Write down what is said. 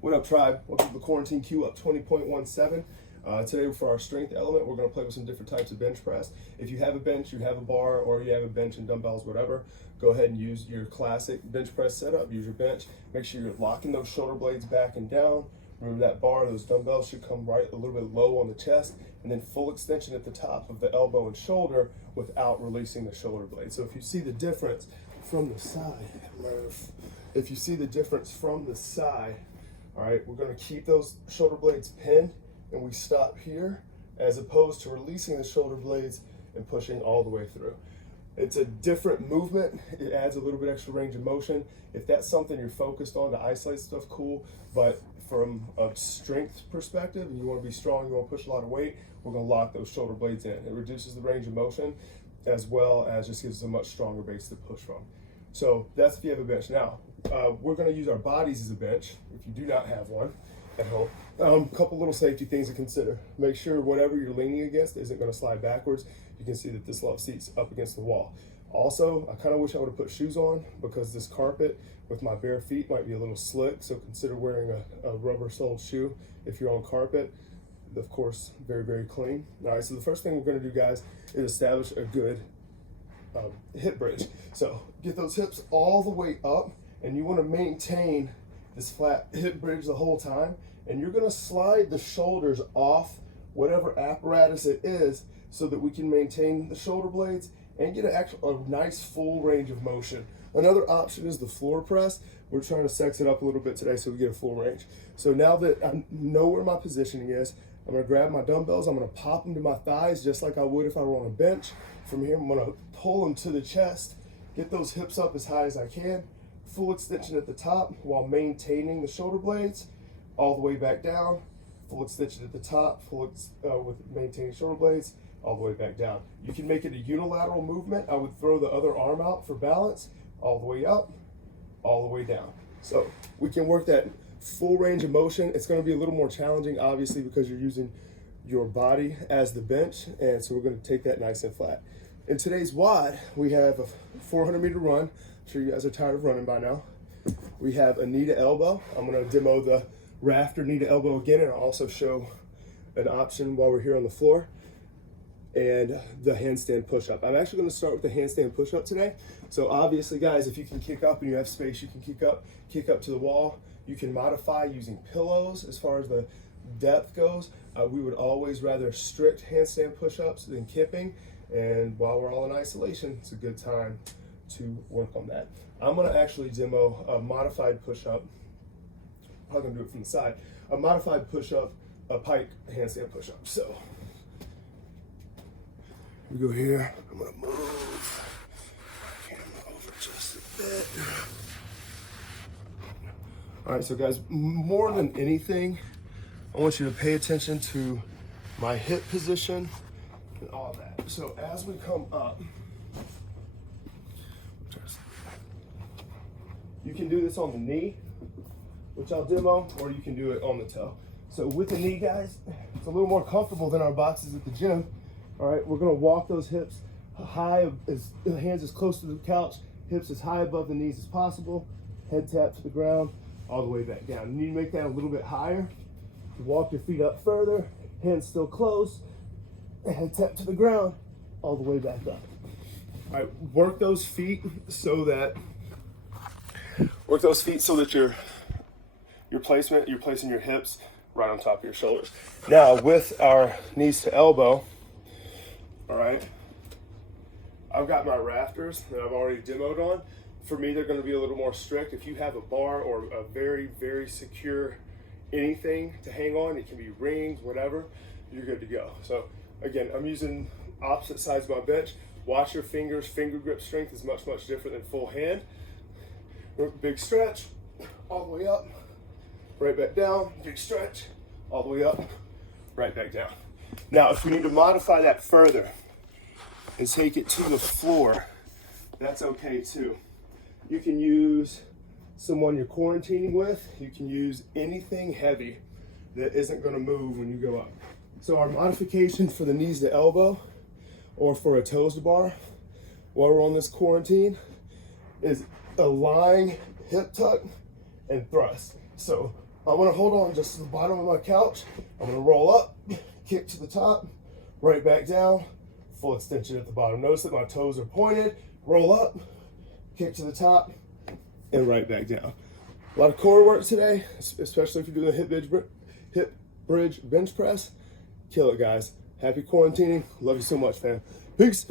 What up, tribe? Welcome to the Quarantine Q up 20.17. Today for our strength element, we're going to play with some different types of bench press. If you have a bench, you have a bar, or you have a bench and dumbbells, whatever, go ahead and use your classic bench press setup. Use your bench. Make sure you're locking those shoulder blades back and down. Remember that bar, those dumbbells should come right a little bit low on the chest, and then full extension at the top of the elbow and shoulder without releasing the shoulder blade. So if you see the difference from the side, all right, we're going to keep those shoulder blades pinned and we stop here, as opposed to releasing the shoulder blades and pushing all the way through. It's a different movement. It adds a little bit extra range of motion. If that's something you're focused on to isolate stuff, cool. But from a strength perspective, and you want to be strong, you want to push a lot of weight, we're going to lock those shoulder blades in. It reduces the range of motion, as well as just gives us a much stronger base to push from. So that's if you have a bench. Now, we're going to use our bodies as a bench if you do not have one at home. Couple little safety things to consider. Make sure whatever you're leaning against isn't going to slide backwards. You can see that this love seat's up against the wall. Also, I kind of wish I would have put shoes on, because this carpet with my bare feet might be a little slick, so consider wearing a rubber-soled shoe if you're on carpet. Of course, very, very clean. All right, so the first thing we're going to do, guys, is establish a good hip bridge. So get those hips all the way up, and you want to maintain this flat hip bridge the whole time, and you're going to slide the shoulders off whatever apparatus it is so that we can maintain the shoulder blades and get a nice full range of motion. Another option is the floor press. We're trying to sex it up a little bit today so we get a full range. So now that I know where my positioning is, I'm going to grab my dumbbells, I'm going to pop them to my thighs just like I would if I were on a bench. From here, I'm going to pull them to the chest, get those hips up as high as I can, full extension at the top while maintaining the shoulder blades, all the way back down, full extension at the top, with maintaining shoulder blades, all the way back down. You can make it a unilateral movement. I would throw the other arm out for balance, all the way up, all the way down. So we can work that full range of motion. It's going to be a little more challenging, obviously, because you're using your body as the bench, and so we're going to take that nice and flat. In today's WOD, we have a 400-meter run. I'm sure you guys are tired of running by now. We have a knee to elbow. I'm going to demo the rafter knee to elbow again, and I'll also show an option while we're here on the floor, and the handstand push-up. I'm actually going to start with the handstand push-up today. So obviously, guys, if you can kick up and you have space, you can kick up to the wall. You can modify using pillows as far as the depth goes. We would always rather strict handstand push-ups than kipping. And while we're all in isolation, it's a good time to work on that. I'm going to actually demo a modified push-up. I'm probably going to do it from the side. A modified push-up, a pike handstand push-up. So we go here. I'm going to move camera over just a bit. All right, so guys, more than anything, I want you to pay attention to my hip position and all that. So as we come up, you can do this on the knee, which I'll demo, or you can do it on the toe. So with the knee, guys, it's a little more comfortable than our boxes at the gym. All right, we're gonna walk those hips high, hands as close to the couch, hips as high above the knees as possible, head tap to the ground, all the way back down. You need to make that a little bit higher. Walk your feet up further, hands still close, head tap to the ground, all the way back up. All right, work those feet so that you're placing your hips right on top of your shoulders. Now with our knees to elbow, all right, I've got my rafters that I've already demoed on. For me, they're going to be a little more strict. If you have a bar or a very, very secure anything to hang on, it can be rings, whatever, you're good to go. So again, I'm using opposite sides of my bench. Watch your fingers. Finger grip strength is much, much different than full hand. Big stretch, all the way up, right back down, big stretch, all the way up, right back down. Now, if we need to modify that further and take it to the floor, that's okay too. You can use someone you're quarantining with. You can use anything heavy that isn't going to move when you go up. So our modification for the knees to elbow, or for a toes to bar, while we're on this quarantine, is a lying hip tuck and thrust. So I'm gonna hold on just to the bottom of my couch. I'm gonna roll up, kick to the top, right back down, full extension at the bottom. Notice that my toes are pointed, roll up, kick to the top, and right back down. A lot of core work today, especially if you're doing a hip bridge bench press. Kill it, guys. Happy quarantining. Love you so much, fam. Peace.